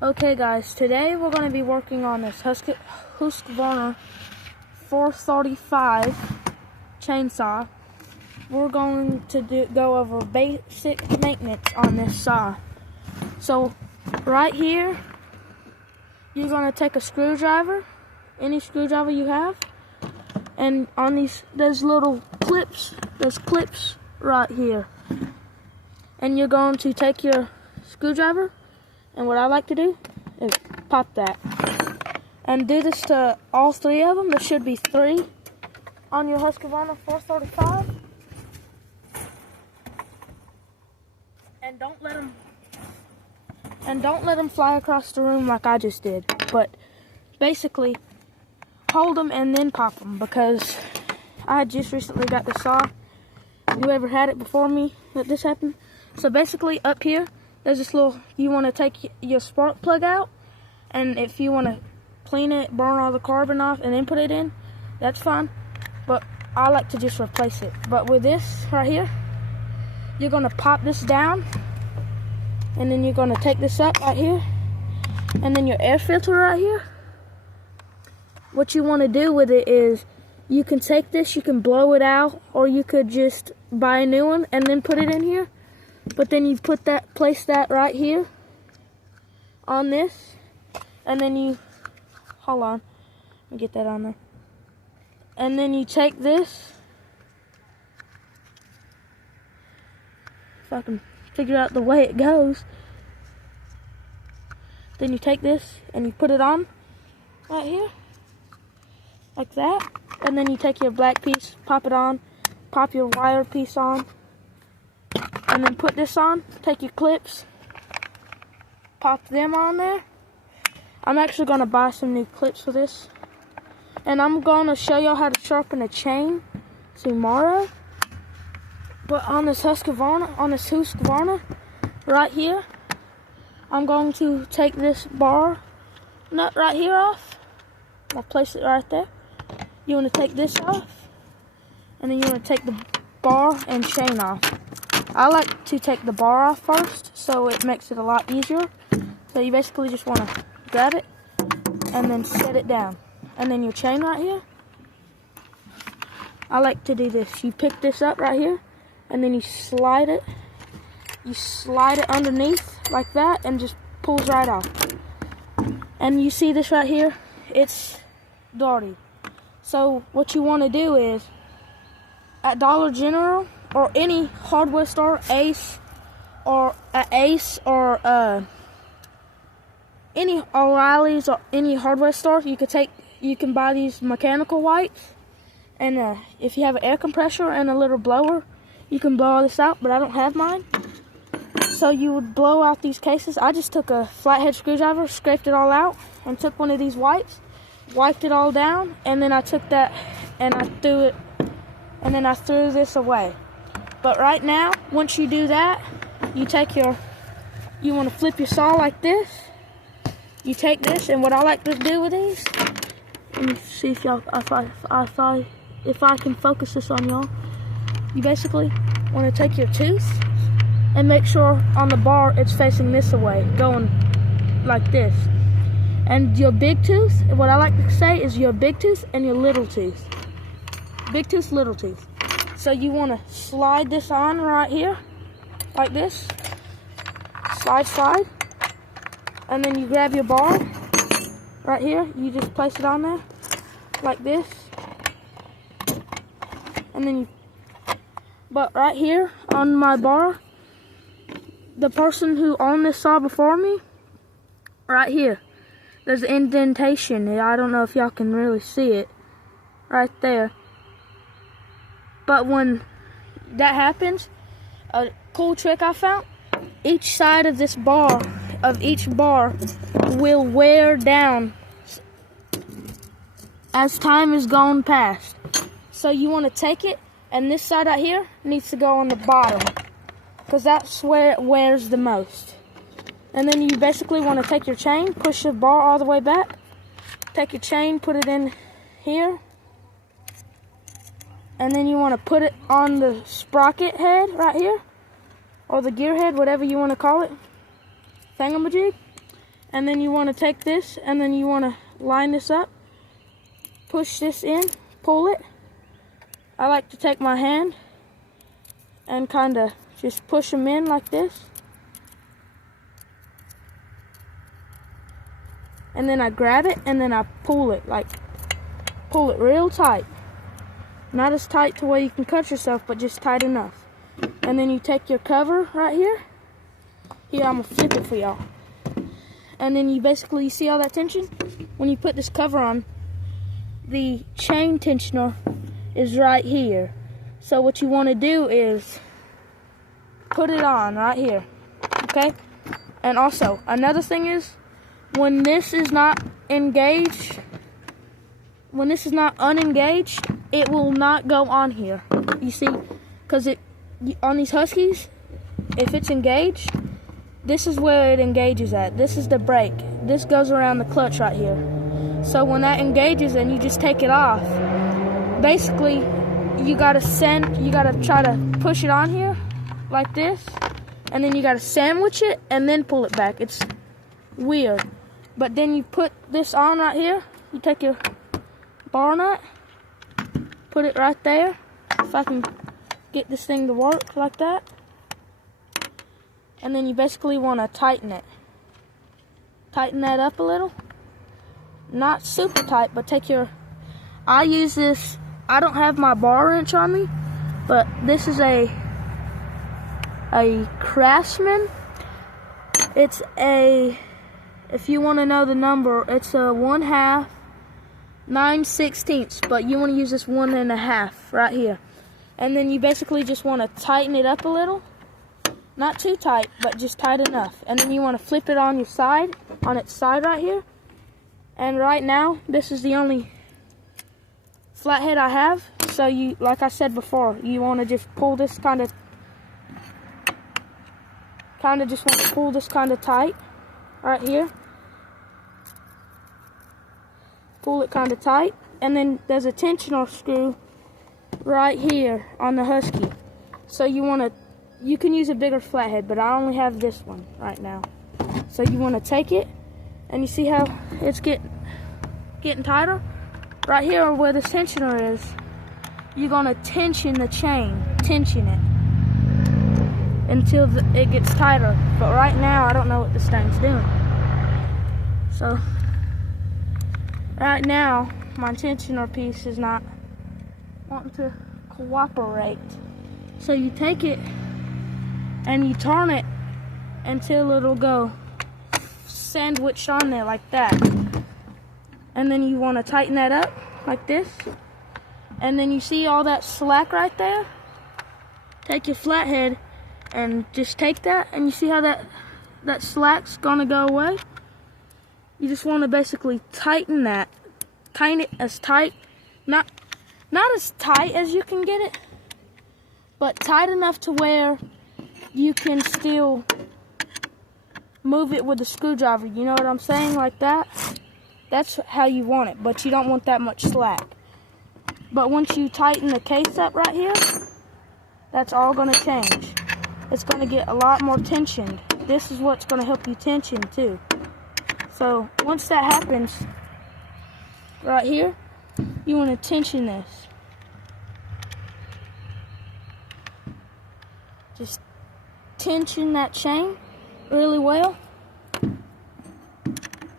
Okay guys, today we're going to be working on this Husqvarna 435 chainsaw. We're going to go over basic maintenance on this saw. So right here, you're going to take a screwdriver, any screwdriver you have, and on there's little clips, there's clips right here. And you're going to take your screwdriver, and what I like to do is pop that. And do this to all three of them. There should be 3 on your Husqvarna 435. And don't let them fly across the room like I just did. But basically, hold them and then pop them, because I just recently got the saw. You ever had it before me that this happened? So basically, up here, there's this little, you want to take your spark plug out, and if you want to clean it, burn all the carbon off, and then put it in, that's fine. But I like to just replace it. But with this right here, you're going to pop this down, and then you're going to take this up right here, and then your air filter right here. What you want to do with it is, you can take this, you can blow it out, or you could just buy a new one and then put it in here. But then you place that right here on this, and then you, hold on, let me get that on there. And then you take this, if I can figure out the way it goes. Then you take this and you put it on right here, like that. And then you take your black piece, pop it on, pop your wire piece on, and then put this on, take your clips, pop them on there. I'm actually going to buy some new clips for this. And I'm going to show y'all how to sharpen a chain tomorrow. But on this Husqvarna, right here, I'm going to take this bar nut right here off. I'll place it right there. You want to take this off, and then you want to take the bar and chain off. I like to take the bar off first, so it makes it a lot easier. So you basically just want to grab it and then set it down. And then your chain right here, I like to do this. You pick this up right here, and then you slide it. You slide it underneath like that, and just pulls right off. And you see this right here, it's dirty. So what you want to do is, at Dollar General or any hardware store, Ace or any O'Reilly's or any hardware store, you can buy these mechanical wipes. And if you have an air compressor and a little blower, you can blow all this out. But I don't have mine, so you would blow out these cases. I just took a flathead screwdriver, scraped it all out, and took one of these wipes, wiped it all down, and then I took that and I threw it, and then I threw this away. But right now, once you do that, you want to flip your saw like this. You take this, and what I like to do with these, let me see if I can focus this on y'all. You basically want to take your tooth and make sure on the bar it's facing this way, going like this. And your big tooth, what I like to say is your big tooth and your little tooth. Big tooth, little tooth. So you want to slide this on right here, like this. Slide. And then you grab your bar right here. You just place it on there, like this. And then but right here on my bar, the person who owned this saw before me, right here, there's an indentation. I don't know if y'all can really see it right there. But when that happens, a cool trick I found, each side of this bar, of each bar, will wear down as time is gone past. So you want to take it, and this side right here needs to go on the bottom, because that's where it wears the most. And then you basically want to take your chain, push the bar all the way back, take your chain, put it in here, and then you want to put it on the sprocket head right here, or the gear head, whatever you want to call it, thingamajig. And then you want to take this and then you want to line this up, push this in, pull it. I like to take my hand and kind of just push them in like this. And then I grab it and then I pull it, pull it real tight. Not as tight to where you can cut yourself, but just tight enough. And then you take your cover right here. Here, I'm gonna flip it for y'all. And then you basically, you see all that tension? When you put this cover on, the chain tensioner is right here. So what you want to do is put it on right here, okay? And also, another thing is, when this is not engaged, when this is not unengaged, it will not go on here. You see, because on these Huskies, if it's engaged, this is where it engages at. This is the brake. This goes around the clutch right here. So when that engages and you just take it off, basically you gotta try to push it on here like this, and then you gotta sandwich it and then pull it back. It's weird. But then you put this on right here. You take your bar nut, put it right there. If I can get this thing to work like that. And then you basically want to tighten it. Tighten that up a little. Not super tight, but I use this, I don't have my bar wrench on me, but this is a Craftsman. It's if you want to know the number, it's a 1/2 9/16, but you want to use this 1.5 right here. And then you basically just want to tighten it up a little. Not too tight, but just tight enough. And then you want to flip it on its side right here. And right now, this is the only flathead I have. So you, like I said before, you want to just pull this kind of tight right here. Pull it kind of tight. And then there's a tensioner screw right here on the Husky. So you can use a bigger flathead, but I only have this one right now. So you want to take it, and you see how it's getting tighter? Right here where the tensioner is, you're going to tension the chain, tension it until it gets tighter. But right now, I don't know what this thing's doing. So right now, my tensioner piece is not wanting to cooperate. So you take it and you turn it until it'll go sandwiched on there like that. And then you want to tighten that up like this. And then you see all that slack right there? Take your flathead and just take that, and you see how that slack's gonna go away? You just want to basically tighten that. Tighten it as tight, not as tight as you can get it, but tight enough to where you can still move it with a screwdriver. You know what I'm saying? Like that. That's how you want it, but you don't want that much slack. But once you tighten the case up right here, that's all going to change. It's going to get a lot more tensioned. This is what's going to help you tension too. So once that happens, right here, you want to tension this. Just tension that chain really well.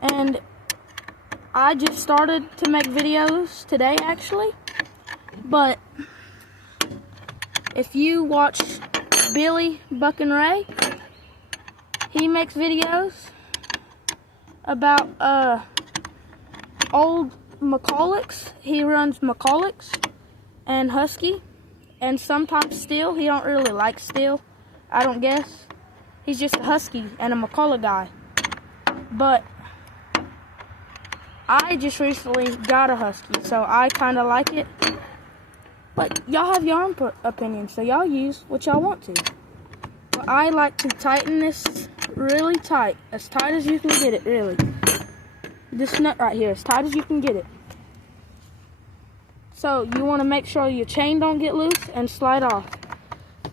And I just started to make videos today actually, but if you watch Billy Buck and Ray, he makes videos about old McCullochs. He runs McCullochs and Husky, and sometimes Steel. He don't really like Steel, I don't guess. He's just a Husky and a McCulloch guy. But I just recently got a Husky, so I kind of like it. But y'all have your own opinion, so y'all use what y'all want to. But I like to tighten this really tight, as tight as you can get it, really. This nut right here, as tight as you can get it. So you want to make sure your chain don't get loose and slide off.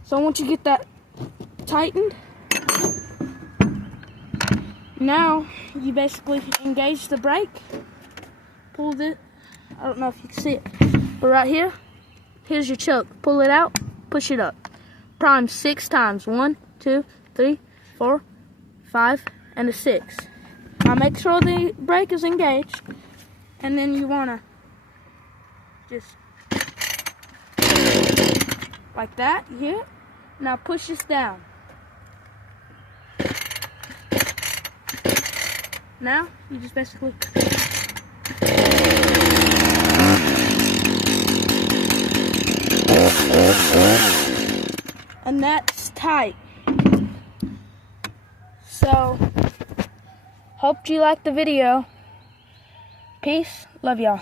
So once you get that tightened, Now you basically engage the brake, pull it. I don't know if you can see it, but right here, here's your choke. Pull it out, push it up. Prime 6 times. 1, 2, 3, 4, 5, and a 6. Now make sure the brake is engaged, and then you wanna just like that. You hear it? Now push this down. Now you just basically and that's tight. So hope you liked the video. Peace. Love y'all.